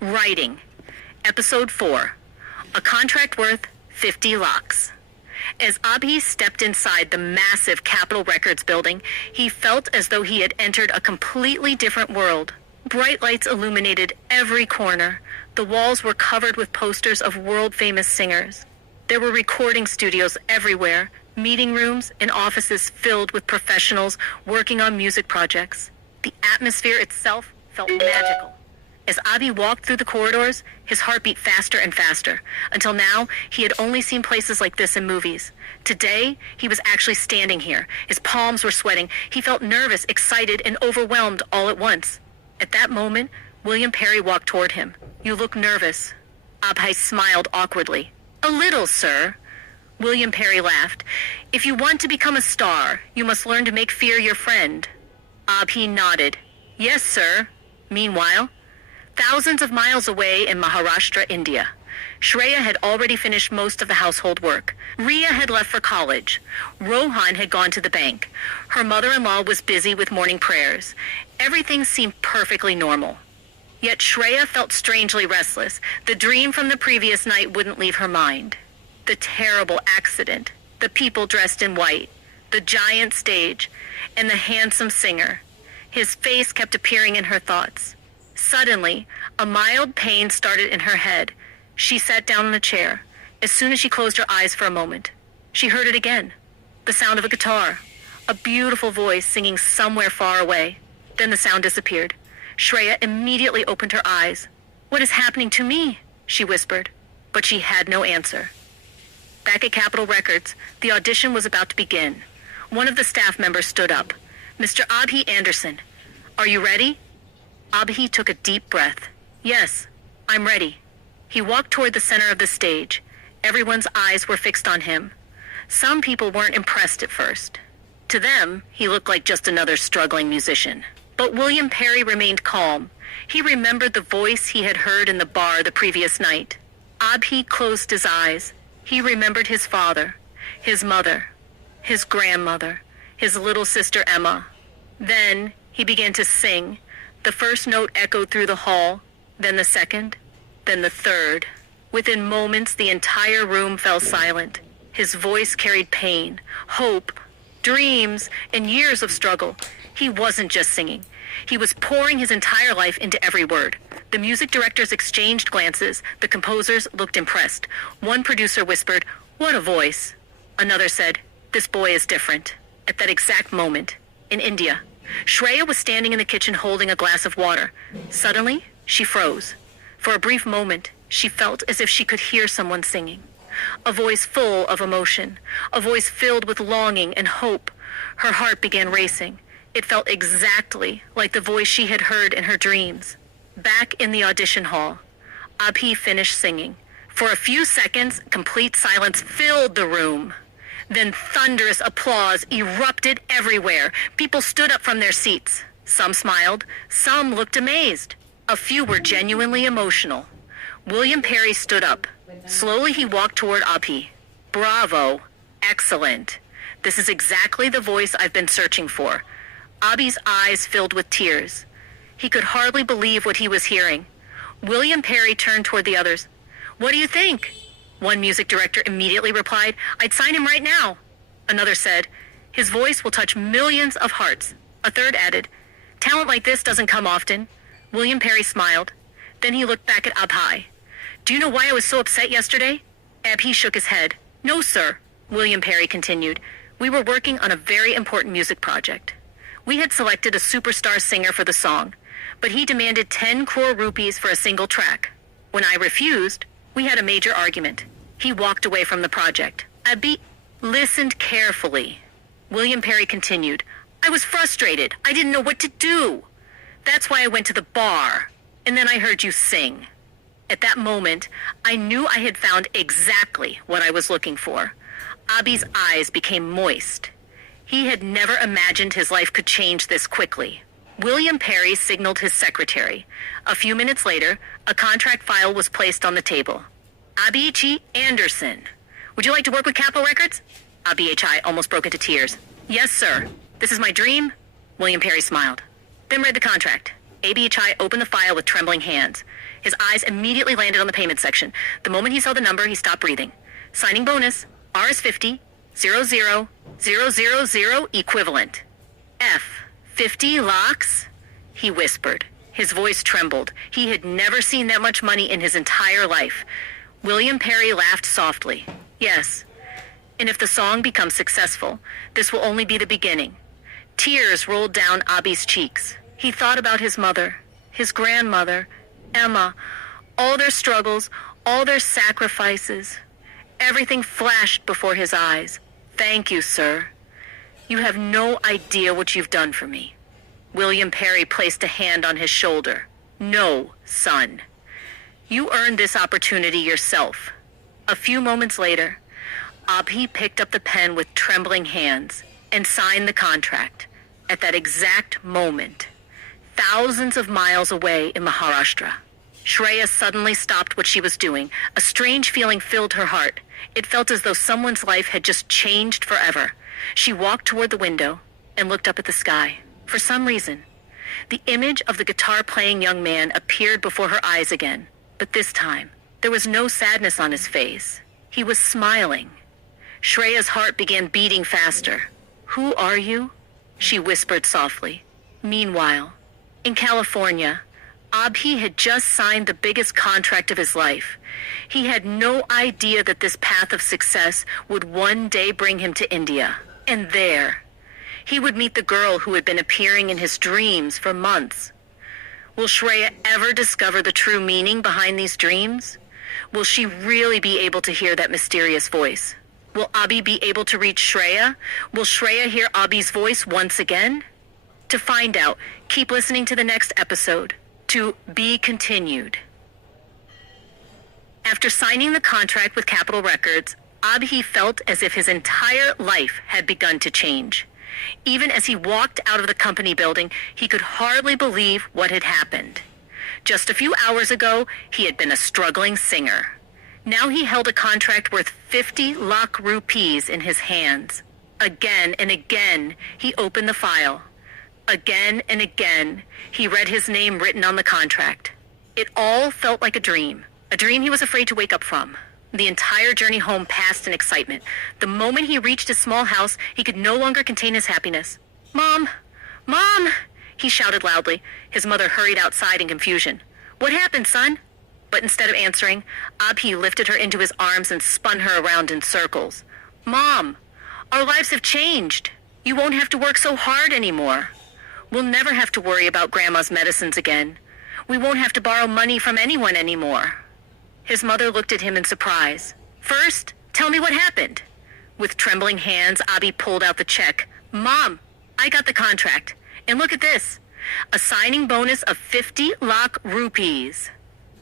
Writing. Episode 4. A contract worth 50 lakhs. As Abhi stepped inside the massive Capitol Records building, he felt as though he had entered a completely different world. Bright lights illuminated every corner. The walls were covered with posters of world-famous singers. There were recording studios everywhere, meeting rooms and offices filled with professionals working on music projects. The atmosphere itself felt magical. As Abhi walked through the corridors, his heart beat faster and faster. Until now, he had only seen places like this in movies. Today, he was actually standing here. His palms were sweating. He felt nervous, excited, and overwhelmed all at once. At that moment, William Perry walked toward him. "You look nervous." Abhi smiled awkwardly. "A little, sir." William Perry laughed. "If you want to become a star, you must learn to make fear your friend." Abhi nodded. "Yes, sir." Meanwhile, thousands of miles away in Maharashtra, India, Shreya had already finished most of the household work. Riya had left for college. Rohan had gone to the bank. Her mother-in-law was busy with morning prayers. Everything seemed perfectly normal. Yet Shreya felt strangely restless. The dream from the previous night wouldn't leave her mind. The terrible accident, the people dressed in white, the giant stage, and the handsome singer. His face kept appearing in her thoughts. Suddenly, a mild pain started in her head. She sat down in a chair. As soon as she closed her eyes for a moment, she heard it again. The sound of a guitar. A beautiful voice singing somewhere far away. Then the sound disappeared. Shreya immediately opened her eyes. "What is happening to me?" she whispered. But she had no answer. Back at Capitol Records, the audition was about to begin. One of the staff members stood up. "Mr. Abhi Anderson, are you ready?" Abhi took a deep breath. "Yes, I'm ready." He walked toward the center of the stage. Everyone's eyes were fixed on him. Some people weren't impressed at first. To them, he looked like just another struggling musician. But William Perry remained calm. He remembered the voice he had heard in the bar the previous night. Abhi closed his eyes. He remembered his father, his mother, his grandmother, his little sister Emma. Then he began to sing. The first note echoed through the hall, then the second, then the third. Within moments, the entire room fell silent. His voice carried pain, hope, dreams, and years of struggle. He wasn't just singing. He was pouring his entire life into every word. The music directors exchanged glances. The composers looked impressed. One producer whispered, "What a voice." Another said, "This boy is different." At that exact moment, in India, Shreya was standing in the kitchen holding a glass of water. Suddenly, she froze. For a brief moment, she felt as if she could hear someone singing. A voice full of emotion, a voice filled with longing and hope. Her heart began racing. It felt exactly like the voice she had heard in her dreams. Back in the audition hall, Abhi finished singing. For a few seconds, complete silence filled the room. Then thunderous applause erupted everywhere. People stood up from their seats. Some smiled, some looked amazed. A few were genuinely emotional. William Perry stood up. Slowly he walked toward Abhi. "Bravo. Excellent. This is exactly the voice I've been searching for." Abhi's eyes filled with tears. He could hardly believe what he was hearing. William Perry turned toward the others. "What do you think?" One music director immediately replied, "I'd sign him right now." Another said, "His voice will touch millions of hearts." A third added, "Talent like this doesn't come often." William Perry smiled. Then he looked back at Abhi. "Do you know why I was so upset yesterday?" Abhi shook his head. "No, sir." William Perry continued. "We were working on a very important music project. We had selected a superstar singer for the song, but he demanded 10 crore rupees for a single track. When I refused, we had a major argument. He walked away from the project." Abhi listened carefully. William Perry continued, "I was frustrated. I didn't know what to do. That's why I went to the bar. And then I heard you sing." At that moment, I knew I had found exactly what I was looking for. Abhi's eyes became moist. He had never imagined his life could change this quickly. William Perry signaled his secretary. A few minutes later, a contract file was placed on the table. "Abhi Anderson. Would you like to work with Capitol Records?" Abhi almost broke into tears. "Yes, sir. This is my dream." William Perry smiled. Then read the contract. ABHI opened the file with trembling hands. His eyes immediately landed on the payment section. The moment he saw the number, he stopped breathing. Signing bonus, RS50, 00000 equivalent. F, 50 lakhs? He whispered. His voice trembled. He had never seen that much money in his entire life. William Perry laughed softly. Yes. And if the song becomes successful, this will only be the beginning. Tears rolled down Abhi's cheeks. He thought about his mother, his grandmother, Emma, all their struggles, all their sacrifices. Everything flashed before his eyes. Thank you, sir. You have no idea what you've done for me. William Perry placed a hand on his shoulder. No, son. You earned this opportunity yourself. A few moments later, Abhi picked up the pen with trembling hands and signed the contract. At that exact moment, thousands of miles away in Maharashtra, Shreya suddenly stopped what she was doing. A strange feeling filled her heart. It felt as though someone's life had just changed forever. She walked toward the window and looked up at the sky. For some reason, the image of the guitar-playing young man appeared before her eyes again. But this time, there was no sadness on his face. He was smiling. Shreya's heart began beating faster. Who are you? She whispered softly. Meanwhile, in California, Abhi had just signed the biggest contract of his life. He had no idea that this path of success would one day bring him to India. And there, he would meet the girl who had been appearing in his dreams for months. Will Shreya ever discover the true meaning behind these dreams? Will she really be able to hear that mysterious voice? Will Abhi be able to reach Shreya? Will Shreya hear Abhi's voice once again? To find out, keep listening to the next episode. To be continued. After signing the contract with Capitol Records, Abhi felt as if his entire life had begun to change. Even as he walked out of the company building, he could hardly believe what had happened. Just a few hours ago, he had been a struggling singer. Now he held a contract worth 50 lakh rupees in his hands. Again and again, he opened the file. Again and again, he read his name written on the contract. It all felt like a dream he was afraid to wake up from. The entire journey home passed in excitement. The moment he reached his small house, he could no longer contain his happiness. Mom! Mom! He shouted loudly. His mother hurried outside in confusion. What happened, son? But instead of answering, Abhi lifted her into his arms and spun her around in circles. Mom! Our lives have changed. You won't have to work so hard anymore. We'll never have to worry about Grandma's medicines again. We won't have to borrow money from anyone anymore. His mother looked at him in surprise. First, tell me what happened. With trembling hands, Abhi pulled out the check. Mom, I got the contract. And look at this. A signing bonus of 50 lakh rupees.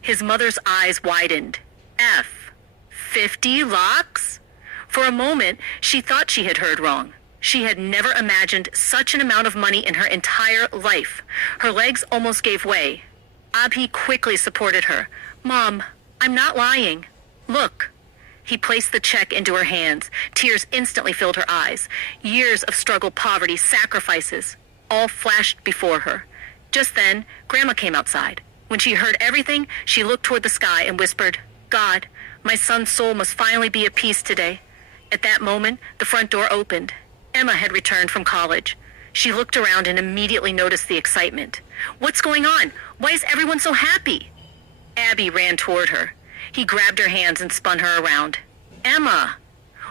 His mother's eyes widened. F. 50 lakhs? For a moment, she thought she had heard wrong. She had never imagined such an amount of money in her entire life. Her legs almost gave way. Abhi quickly supported her. Mom, I'm not lying. Look. He placed the check into her hands. Tears instantly filled her eyes. Years of struggle, poverty, sacrifices, all flashed before her. Just then, Grandma came outside. When she heard everything, she looked toward the sky and whispered, God, my son's soul must finally be at peace today. At that moment, the front door opened. Emma had returned from college. She looked around and immediately noticed the excitement. What's going on? Why is everyone so happy? Abhi ran toward her. He grabbed her hands and spun her around. Emma,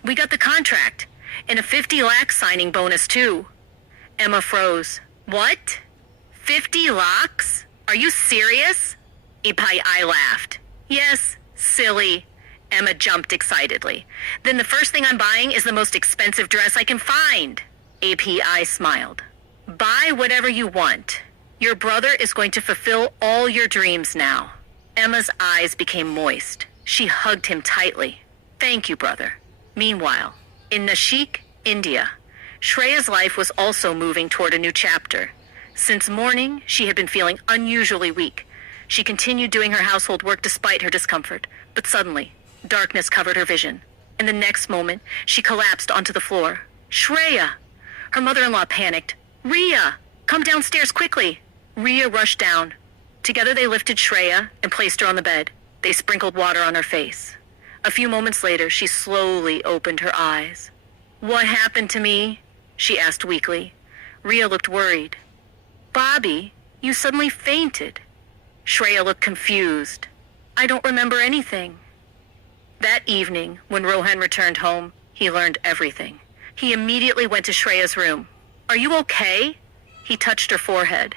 we got the contract. And a 50 lakh signing bonus, too. Emma froze. What? 50 lakhs? Are you serious? I laughed. Yes, silly. Emma jumped excitedly. Then the first thing I'm buying is the most expensive dress I can find. API smiled. Buy whatever you want. Your brother is going to fulfill all your dreams now. Emma's eyes became moist. She hugged him tightly. Thank you, brother. Meanwhile, in Nashik, India, Shreya's life was also moving toward a new chapter. Since morning, she had been feeling unusually weak. She continued doing her household work despite her discomfort. But suddenly, darkness covered her vision. In the next moment, she collapsed onto the floor. Shreya! Her mother-in-law panicked. Rhea! Come downstairs quickly! Rhea rushed down. Together they lifted Shreya and placed her on the bed. They sprinkled water on her face. A few moments later, she slowly opened her eyes. "What happened to me?" she asked weakly. Rhea looked worried. "Bobby, you suddenly fainted." Shreya looked confused. "I don't remember anything." That evening, when Rohan returned home, he learned everything. He immediately went to Shreya's room. "Are you okay?" He touched her forehead.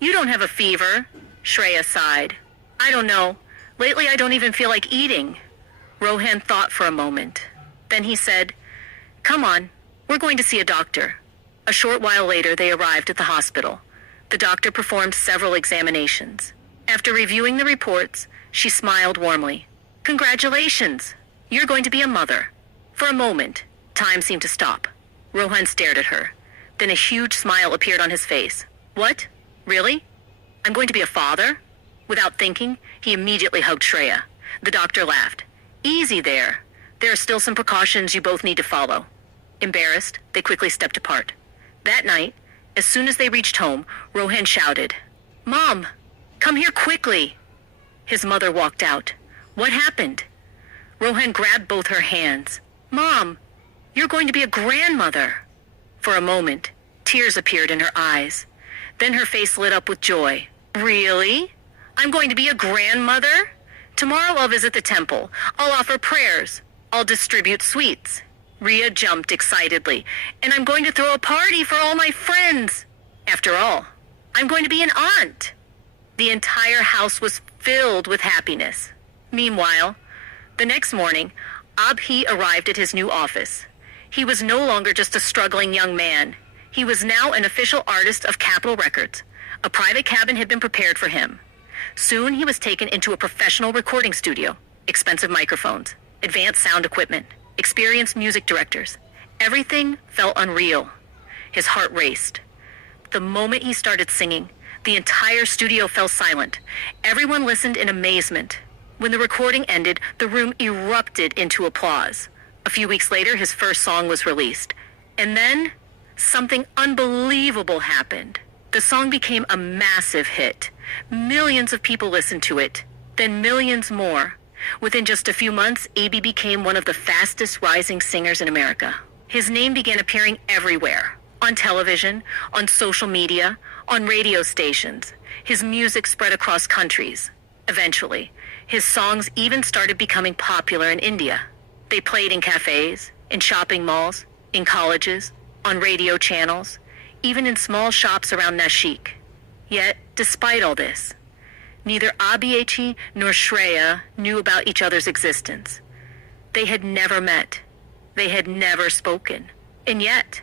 "You don't have a fever." Shreya sighed. "I don't know. Lately I don't even feel like eating." Rohan thought for a moment. Then he said, "Come on, we're going to see a doctor." A short while later, they arrived at the hospital. The doctor performed several examinations. After reviewing the reports, she smiled warmly. "Congratulations! You're going to be a mother." For a moment, time seemed to stop. Rohan stared at her. Then a huge smile appeared on his face. "What? Really? I'm going to be a father?" Without thinking, he immediately hugged Shreya. The doctor laughed. "Easy there. There are still some precautions you both need to follow." Embarrassed, they quickly stepped apart. That night, as soon as they reached home, Rohan shouted, "Mom, come here quickly." His mother walked out. "What happened?" Rohan grabbed both her hands. "Mom, you're going to be a grandmother." For a moment, tears appeared in her eyes. Then her face lit up with joy. "Really? I'm going to be a grandmother? Tomorrow I'll visit the temple. I'll offer prayers. I'll distribute sweets." Rhea jumped excitedly. "And I'm going to throw a party for all my friends. After all, I'm going to be an aunt." The entire house was filled with happiness. Meanwhile, the next morning, Abhi arrived at his new office. He was no longer just a struggling young man. He was now an official artist of Capitol Records. A private cabin had been prepared for him. Soon he was taken into a professional recording studio. Expensive microphones, advanced sound equipment, experienced music directors. Everything felt unreal. His heart raced. The moment he started singing, the entire studio fell silent. Everyone listened in amazement. When the recording ended, the room erupted into applause. A few weeks later, his first song was released. And then, something unbelievable happened. The song became a massive hit. Millions of people listened to it, then millions more. Within just a few months, Abhi became one of the fastest rising singers in America. His name began appearing everywhere. On television, on social media, on radio stations. His music spread across countries. Eventually, his songs even started becoming popular in India. They played in cafes, in shopping malls, in colleges, on radio channels, even in small shops around Nashik. Yet, despite all this, neither Abhi nor Shreya knew about each other's existence. They had never met. They had never spoken. And yet,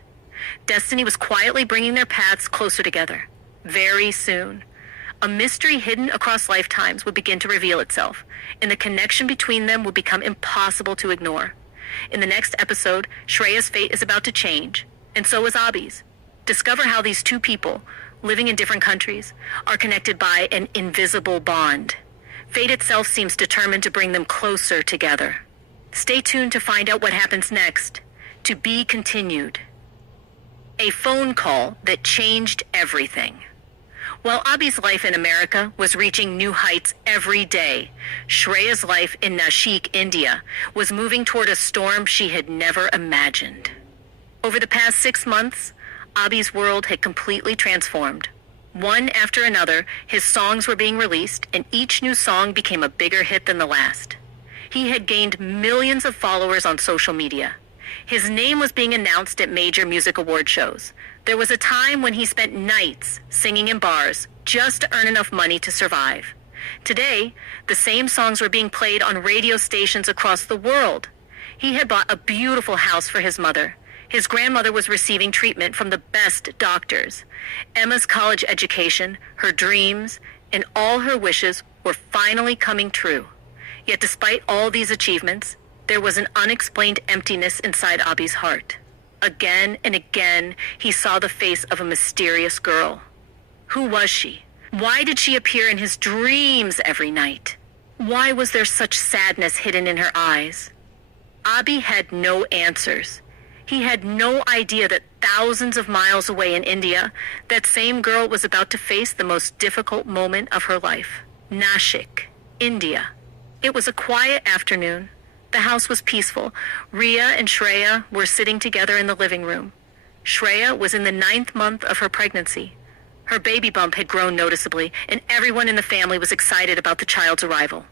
destiny was quietly bringing their paths closer together. Very soon, a mystery hidden across lifetimes would begin to reveal itself, and the connection between them would become impossible to ignore. In the next episode, Shreya's fate is about to change, and so is Abhi's. Discover how these two people, living in different countries, are connected by an invisible bond. Fate itself seems determined to bring them closer together. Stay tuned to find out what happens next. To be continued. A phone call that changed everything. While Abhi's life in America was reaching new heights every day, Shreya's life in Nashik, India, was moving toward a storm she had never imagined. Over the past 6 months, Abhi's world had completely transformed. One after another, his songs were being released, and each new song became a bigger hit than the last. He had gained millions of followers on social media. His name was being announced at major music award shows. There was a time when he spent nights singing in bars just to earn enough money to survive. Today, the same songs were being played on radio stations across the world. He had bought a beautiful house for his mother. His grandmother was receiving treatment from the best doctors. Emma's college education, her dreams, and all her wishes were finally coming true. Yet despite all these achievements, there was an unexplained emptiness inside Abhi's heart. Again and again, he saw the face of a mysterious girl. Who was she? Why did she appear in his dreams every night? Why was there such sadness hidden in her eyes? Abhi had no answers. He had no idea that thousands of miles away in India, that same girl was about to face the most difficult moment of her life. Nashik, India. It was a quiet afternoon. The house was peaceful. Riya and Shreya were sitting together in the living room. Shreya was in the 9th month of her pregnancy. Her baby bump had grown noticeably, and everyone in the family was excited about the child's arrival.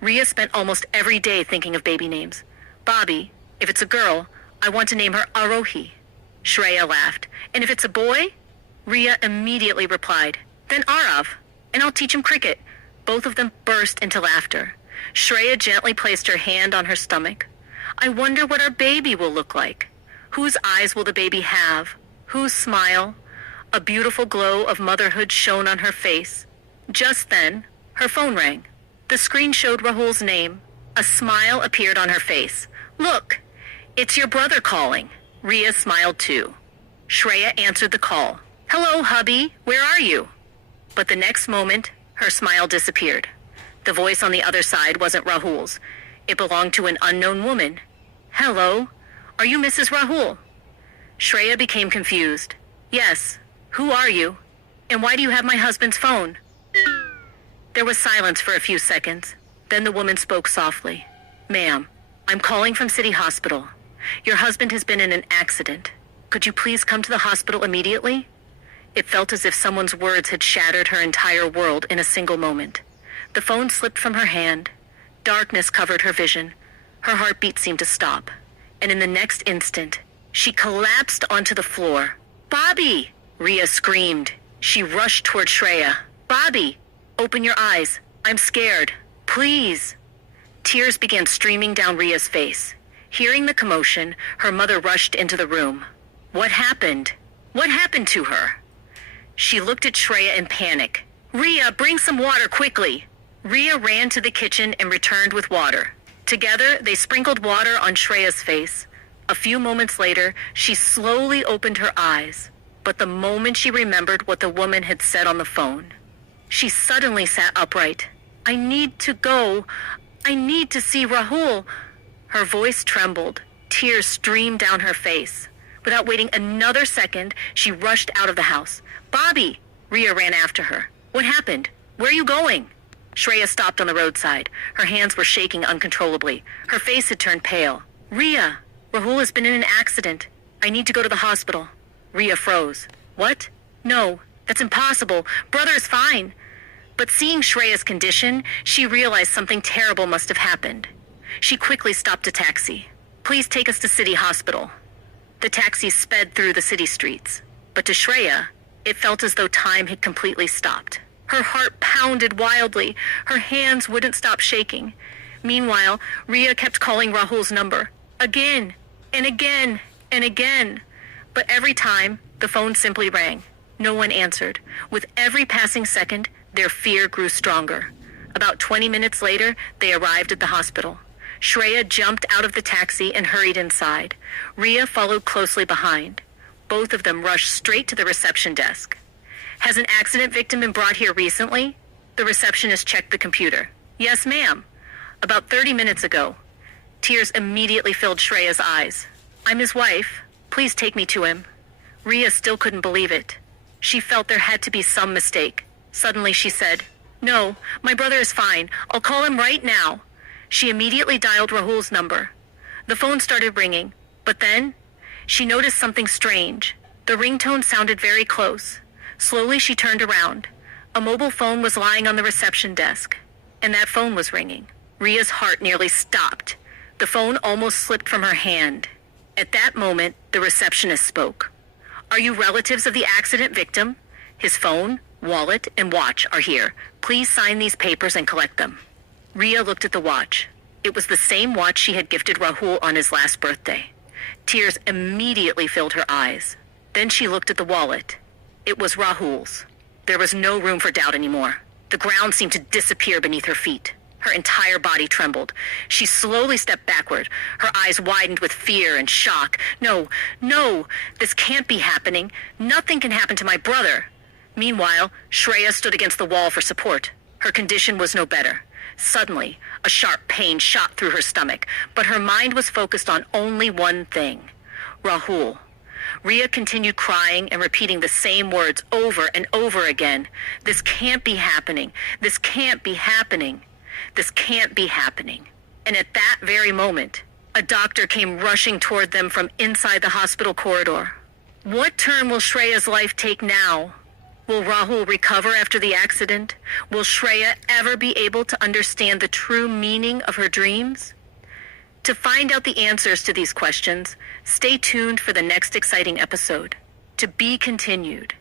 Riya spent almost every day thinking of baby names. Bobby, if it's a girl, I want to name her Arohi. Shreya laughed. And if it's a boy? Riya immediately replied, then Arav, and I'll teach him cricket. Both of them burst into laughter. Shreya gently placed her hand on her stomach. I wonder what our baby will look like. Whose eyes will the baby have? Whose smile? A beautiful glow of motherhood shone on her face. Just then, her phone rang. The screen showed Rahul's name. A smile appeared on her face. Look, it's your brother calling. Riya smiled too. Shreya answered the call. Hello, hubby, where are you? But the next moment, her smile disappeared. The voice on the other side wasn't Rahul's. It belonged to an unknown woman. Hello, are you Mrs. Rahul? Shreya became confused. Yes, who are you? And why do you have my husband's phone? There was silence for a few seconds. Then the woman spoke softly. Ma'am, I'm calling from City Hospital. Your husband has been in an accident. Could you please come to the hospital immediately? It felt as if someone's words had shattered her entire world in a single moment. The phone slipped from her hand. Darkness covered her vision. Her heartbeat seemed to stop. And in the next instant, she collapsed onto the floor. Bobby! Riya screamed. She rushed toward Shreya. Bobby! Open your eyes. I'm scared. Please. Tears began streaming down Riya's face. Hearing the commotion, her mother rushed into the room. What happened? What happened to her? She looked at Shreya in panic. Riya, bring some water quickly. Riya ran to the kitchen and returned with water. Together, they sprinkled water on Shreya's face. A few moments later, she slowly opened her eyes. But the moment she remembered what the woman had said on the phone, she suddenly sat upright. I need to go. I need to see Rahul. Her voice trembled. Tears streamed down her face. Without waiting another second, she rushed out of the house. Bobby! Riya ran after her. What happened? Where are you going? Shreya stopped on the roadside. Her hands were shaking uncontrollably. Her face had turned pale. Riya! Rahul has been in an accident. I need to go to the hospital. Riya froze. What? No, that's impossible. Brother is fine. But seeing Shreya's condition, she realized something terrible must have happened. She quickly stopped a taxi. Please take us to City Hospital. The taxi sped through the city streets. But to Shreya, it felt as though time had completely stopped. Her heart pounded wildly. Her hands wouldn't stop shaking. Meanwhile, Riya kept calling Rahul's number. Again, and again, and again. But every time, the phone simply rang. No one answered. With every passing second, their fear grew stronger. About 20 minutes later, they arrived at the hospital. Shreya jumped out of the taxi and hurried inside. Riya followed closely behind. Both of them rushed straight to the reception desk. Has an accident victim been brought here recently? The receptionist checked the computer. Yes, ma'am. About 30 minutes ago. Tears immediately filled Shreya's eyes. I'm his wife. Please take me to him. Riya still couldn't believe it. She felt there had to be some mistake. Suddenly she said, No, my brother is fine. I'll call him right now. She immediately dialed Rahul's number. The phone started ringing, but then she noticed something strange. The ringtone sounded very close. Slowly she turned around. A mobile phone was lying on the reception desk, and that phone was ringing. Riya's heart nearly stopped. The phone almost slipped from her hand. At that moment, the receptionist spoke. Are you relatives of the accident victim? His phone, wallet, and watch are here. Please sign these papers and collect them. Riya looked at the watch. It was the same watch she had gifted Rahul on his last birthday. Tears immediately filled her eyes. Then she looked at the wallet. It was Rahul's. There was no room for doubt anymore. The ground seemed to disappear beneath her feet. Her entire body trembled. She slowly stepped backward. Her eyes widened with fear and shock. No, this can't be happening. Nothing can happen to my brother. Meanwhile, Shreya stood against the wall for support. Her condition was no better. Suddenly, a sharp pain shot through her stomach, but her mind was focused on only one thing. Rahul. Ria continued crying and repeating the same words over and over again. This can't be happening. This can't be happening. This can't be happening. And at that very moment, a doctor came rushing toward them from inside the hospital corridor. What turn will Shreya's life take now? Will Rahul recover after the accident? Will Shreya ever be able to understand the true meaning of her dreams? To find out the answers to these questions, stay tuned for the next exciting episode. To be continued.